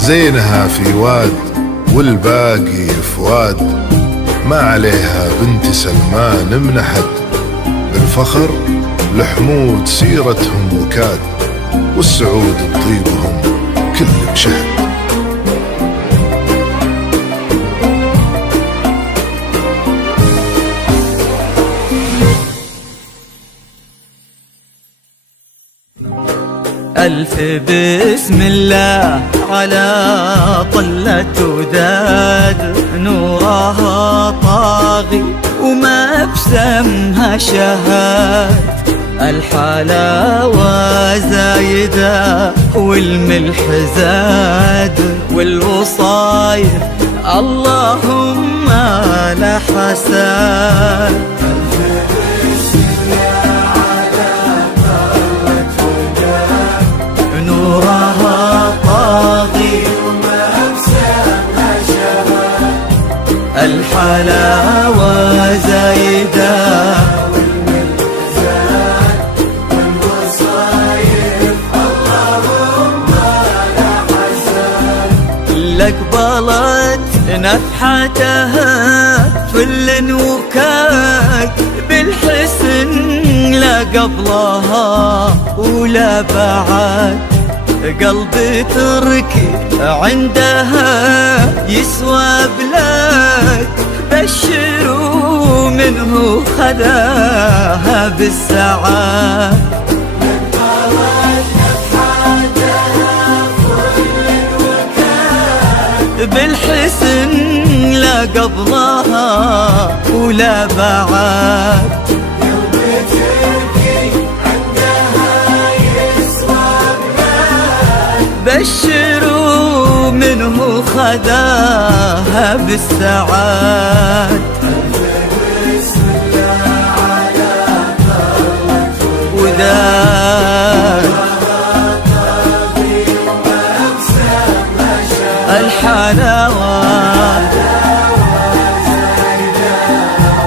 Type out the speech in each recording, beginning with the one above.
زينها في واد والباقي فؤاد، ما عليها بنت سلمان من أحد، بالفخر لحمود سيرتهم وكاد، والسعود بطيبهم كل مشهد. ألف بسم الله على طلة وداد، نورها طاغي وما بسمها شهاد، الحلاوة زايدة والملح زاد، والوصايف اللهم لا حساد. نورها طاغي وما بسمها شهاد، الحلاوة زايدة والملح زاد، والوصايف اللهم لا حساد. لك بلت نفحتها فل وكاد، بالحسن لا قبلها ولا بعد، قلبي تركي عندها يسوى بلاد، بشروا منه خذاها بالسعاد. بالحسن لا قبلها ولا بعد، بشروا منه خذاها بالسعاد. بسم الله على طلة وداد، الحلاوة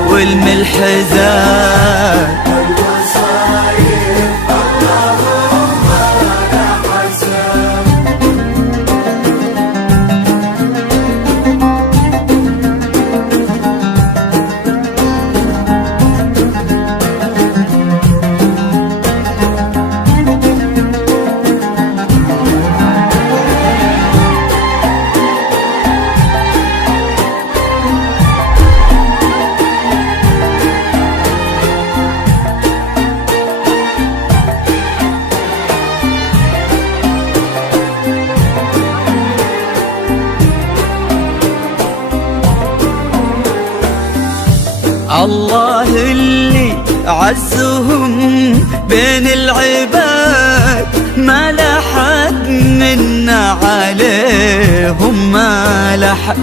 والملح زاد، الله اللي عزهم بين العباد، ما لحد منا عليهم ما لحد،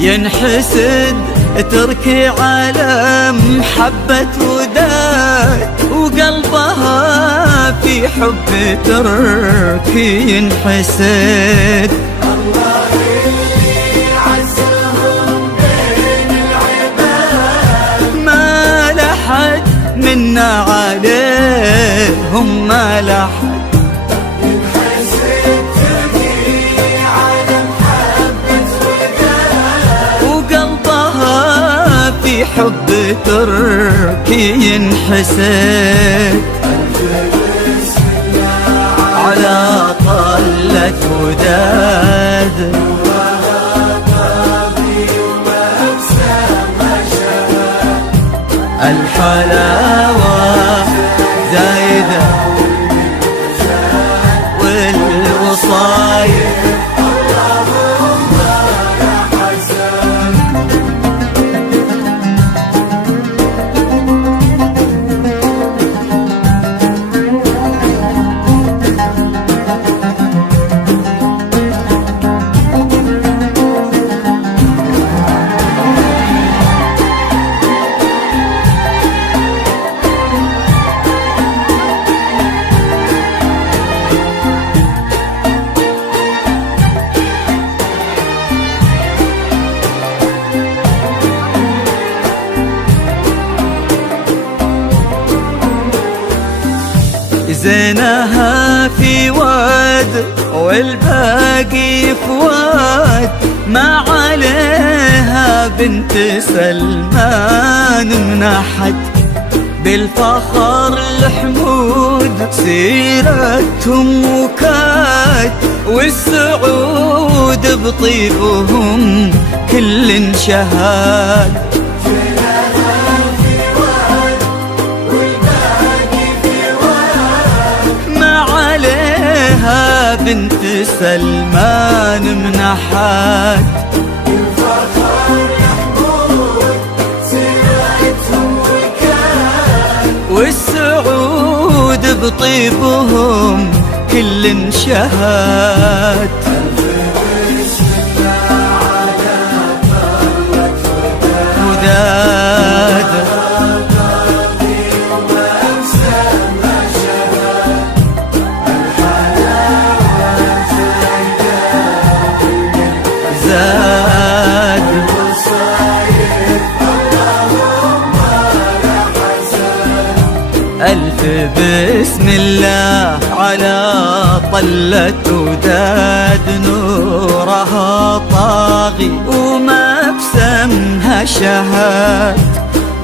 ينحسد تركي على محبة وداد، حب تركي ينحسد. الله اللي عزهم بين العباد ما لحد منا عليهم، ما لحد ينحسد تركي على محبة وداد، وقلبها في حب تركي ينحسد. على طلة وداد الحلاوة زايدة والوصايا اللهم يا حسن. زينها في واد والباقي في واد، ما عليها بنت سلمان منحت. بالفخر الحمود سيرتهم وكاد، والسعود بطيبهم كل شهاد. بنت سلمان منحت. الفخر محمود سيرتهم وكان، والسعود بطيبهم كل شهاد. وداد زاد ألف بسم الله على طلة وداد، نورها طاغي وما بسمها شهاد.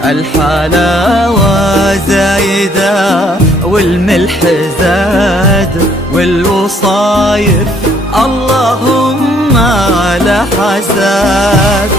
الحلاوة زايدة والملح زاد والوصايف اللهم لا حساد.